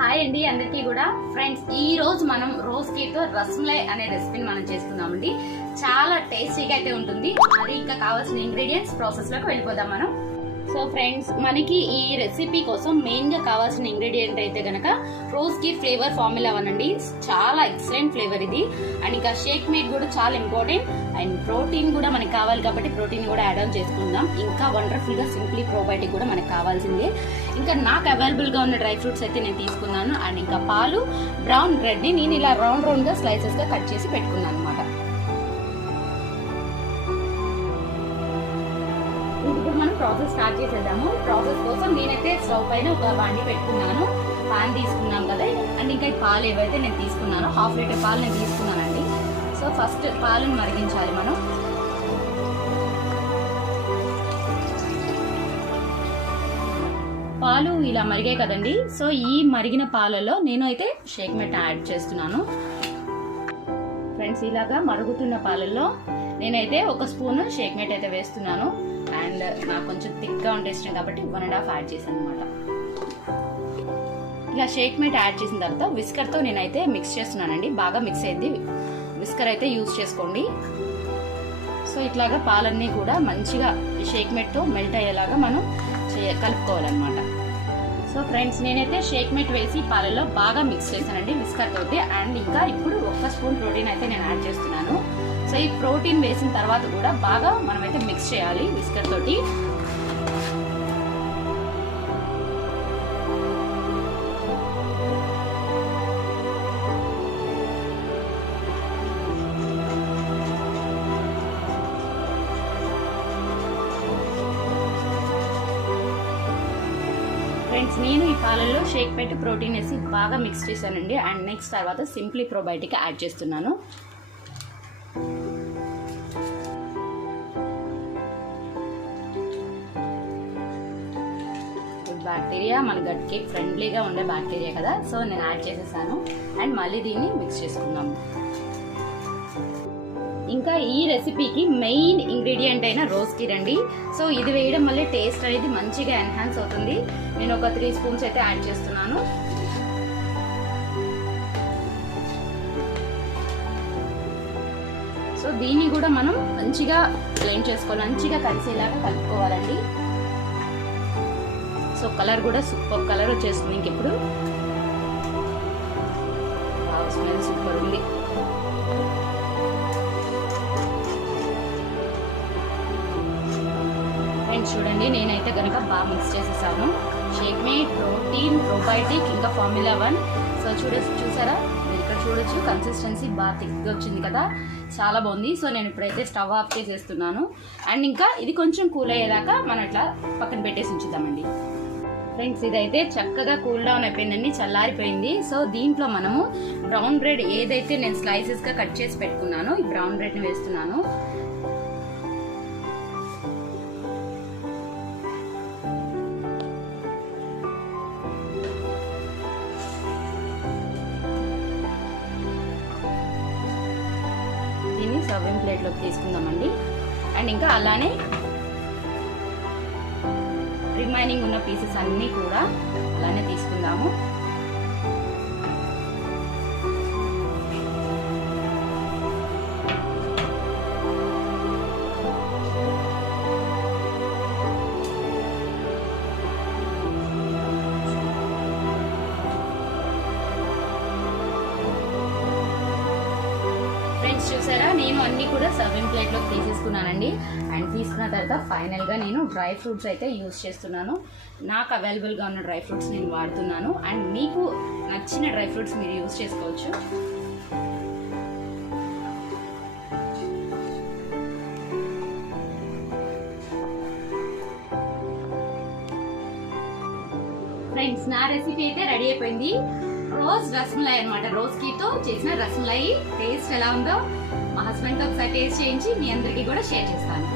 Hi అండి అందరికీ కూడా ఫ్రెండ్స్, ఈ రోజు మనం రోజ్ కేక్తో రస్మలై అనే రెసిపీని మనం చేసుకుందామండి. చాలా టేస్టీగా అయితే ఉంటుంది. మరి ఇంకా కావాల్సిన ఇంగ్రీడియంట్స్ ప్రాసెస్ లోకి వెళ్ళిపోదాం మనం. సో ఫ్రెండ్స్, మనకి ఈ రెసిపీ కోసం మెయిన్ గా కావాల్సిన ఇంగ్రీడియంట్ అయితే గనక రోజ్ కి ఫ్లేవర్ ఫార్ములా 1 అండి. చాలా ఎక్సలెంట్ ఫ్లేవర్ ఇది. అండ్ ఇంకా షేక్ మేడ్ కూడా చాలా ఇంపార్టెంట్. అండ్ ప్రోటీన్ కూడా మనకి కావాలి కాబట్టి ప్రోటీన్ కూడా యాడ్ ఆన్ చేసుకుందాం. ఇంకా వండర్ఫుల్ గా సింప్లీ ప్రోబయోటిక్ కూడా మనకి కావాల్సిందే. ఇంకా నాకు అవైలబుల్ గా ఉన్న డ్రై ఫ్రూట్స్ అయితే నేను తీసుకున్నాను. అండ్ ఇంకా పాలు, బ్రౌన్ బ్రెడ్ ని నేను ఇలా రౌండ్ గా స్లైసెస్ గా కట్ చేసి పెట్టుకున్నాను అనమాట. ఇప్పుడు మనం ప్రాసెస్ స్టార్ట్ చేసేద్దాము. ప్రాసెస్ కోసం నేనైతే స్టవ్ పైన ఒక బాండి పెట్టుకున్నాను. పాన్ తీసుకున్నాం కదా. అండ్ ఇంకా పాలు ఏవైతే నేను తీసుకున్నానో 1/2 లీటర్ పాలు నేను తీసుకున్నానండి. సో ఫస్ట్ పాలను మరిగించాలి మనం. పాలు ఇలా మరిగాయి కదండి. సో ఈ మరిగిన పాలలో నేను అయితే షేక్ మేట్ యాడ్ చేస్తున్నాను. ఫ్రెండ్స్, ఇలాగా మరుగుతున్న పాలల్లో నేనైతే 1 స్పూన్ షేక్ మేట్ అయితే వేస్తున్నాను. అండ్ నాకు కొంచెం థిక్గా ఉంటే ఇష్టం కాబట్టి 1.5 యాడ్ చేశాను అనమాట. ఇలా షేక్ మేట్ యాడ్ చేసిన తర్వాత విస్కర్తో నేనైతే మిక్స్ చేస్తున్నానండి. బాగా మిక్స్ అయింది. విస్కర్ అయితే యూజ్ చేసుకోండి. సో ఇట్లాగా పాలన్నీ కూడా మంచిగా షేక్ మేట్తో మెల్ట్ అయ్యేలాగా మనం కలుపుకోవాలన్నమాట. సో ఫ్రెండ్స్, నేనైతే షేక్ మేట్ వేసి పాలలో బాగా మిక్స్ చేశానండి విస్కర్ తోటి. అండ్ ఇంకా ఇప్పుడు 1 స్పూన్ ప్రోటీన్ అయితే నేను యాడ్ చేస్తున్నాను. సో ఈ ప్రోటీన్ వేసిన తర్వాత కూడా బాగా మనమైతే మిక్స్ చేయాలి విస్కర్ తోటి. ఫ్రెండ్స్, నేను ఈ పాలల్లో షేక్ పెట్టి ప్రోటీన్ వేసి బాగా మిక్స్ చేశానండి. అండ్ నెక్స్ట్ తర్వాత సింప్లీ ప్రోబయోటిక్ యాడ్ చేస్తున్నాను. బ్యాక్టీరియా మన గట్కి ఫ్రెండ్లీగా ఉండే బ్యాక్టీరియా కదా. సో నేను యాడ్ చేసేసాను. అండ్ మళ్ళీ దీన్ని మిక్స్ చేసుకున్నాము. ఇంకా ఈ రెసిపీకి మెయిన్ ఇంగ్రీడియంట్ అయిన రోజ్ కీర్ అండి. సో ఇది వేయడం వల్ల టేస్ట్ అనేది మంచిగా ఎన్హాన్స్ అవుతుంది. నేను ఒక 3 స్పూన్స్ అయితే యాడ్ చేస్తున్నాను. సో దీన్ని కూడా మనం మంచిగా బ్లెండ్ చేసుకోవాలి. మంచిగా కలిసేలాగా కలుపుకోవాలండి. సో కలర్ కూడా సూపర్ కలర్ వచ్చేస్తుంది. ఇంకెప్పుడు స్మెల్ సూపర్ ఉంది. ఫ్రెండ్స్ చూడండి, నేనైతే కనుక బాగా మిక్స్ చేసేసాను. షేక్ మేట్, ప్రోటీన్, ప్రోబయోటిక్, ఇంకా ఫార్ములా 1. సో చూసారా, మీరు ఇక్కడ చూడొచ్చు కన్సిస్టెన్సీ బాగా థిక్గా వచ్చింది కదా. చాలా బాగుంది. సో నేను ఇప్పుడైతే స్టవ్ ఆఫ్ చేసేస్తున్నాను. అండ్ ఇంకా ఇది కొంచెం కూల్ అయ్యేదాకా మనం ఇట్లా పక్కన పెట్టేసి ఉంచుదామండి. ఫ్రెండ్స్, ఇదైతే చక్కగా కూల్ డౌన్ అయిపోయిందండి, చల్లారిపోయింది. సో దీంట్లో మనము బ్రౌన్ బ్రెడ్ ఏదైతే నేను స్లైసెస్ గా కట్ చేసి పెట్టుకున్నానో ఈ బ్రౌన్ బ్రెడ్ ని వేస్తున్నాను. దీన్ని సర్వింగ్ ప్లేట్ లోకి తీసుకుందామండి. అండ్ ఇంకా అలానే రిమైనింగ్ ఉన్న పీసెస్ అన్నీ కూడా అలానే తీసుకుందాము. చూసారా, నేను అన్ని కూడా సర్వింగ్ ప్లేట్ లోకి తీసేసుకున్నానండి. అండ్ తీసుకున్న తర్వాత ఫైనల్ గా నేను డ్రై ఫ్రూట్స్ అయితే యూజ్ చేస్తున్నాను. నాకు అవైలబుల్ గా ఉన్న డ్రై ఫ్రూట్స్ నేను వాడుతున్నాను. అండ్ మీకు నచ్చిన డ్రై ఫ్రూట్స్ మీరు యూజ్ చేసుకోవచ్చు. ఫ్రెండ్స్, నా రెసిపీ అయితే రెడీ అయిపోయింది. రోజ్ రస్మలై అనమాట. రోజ్ కీతో చేసిన రస్మలై. టేస్ట్ ఎలా ఉందో మా హస్బెండ్ తో ఒకసారి టేస్ట్ చేయించి మీ అందరికీ కూడా షేర్ చేస్తాను.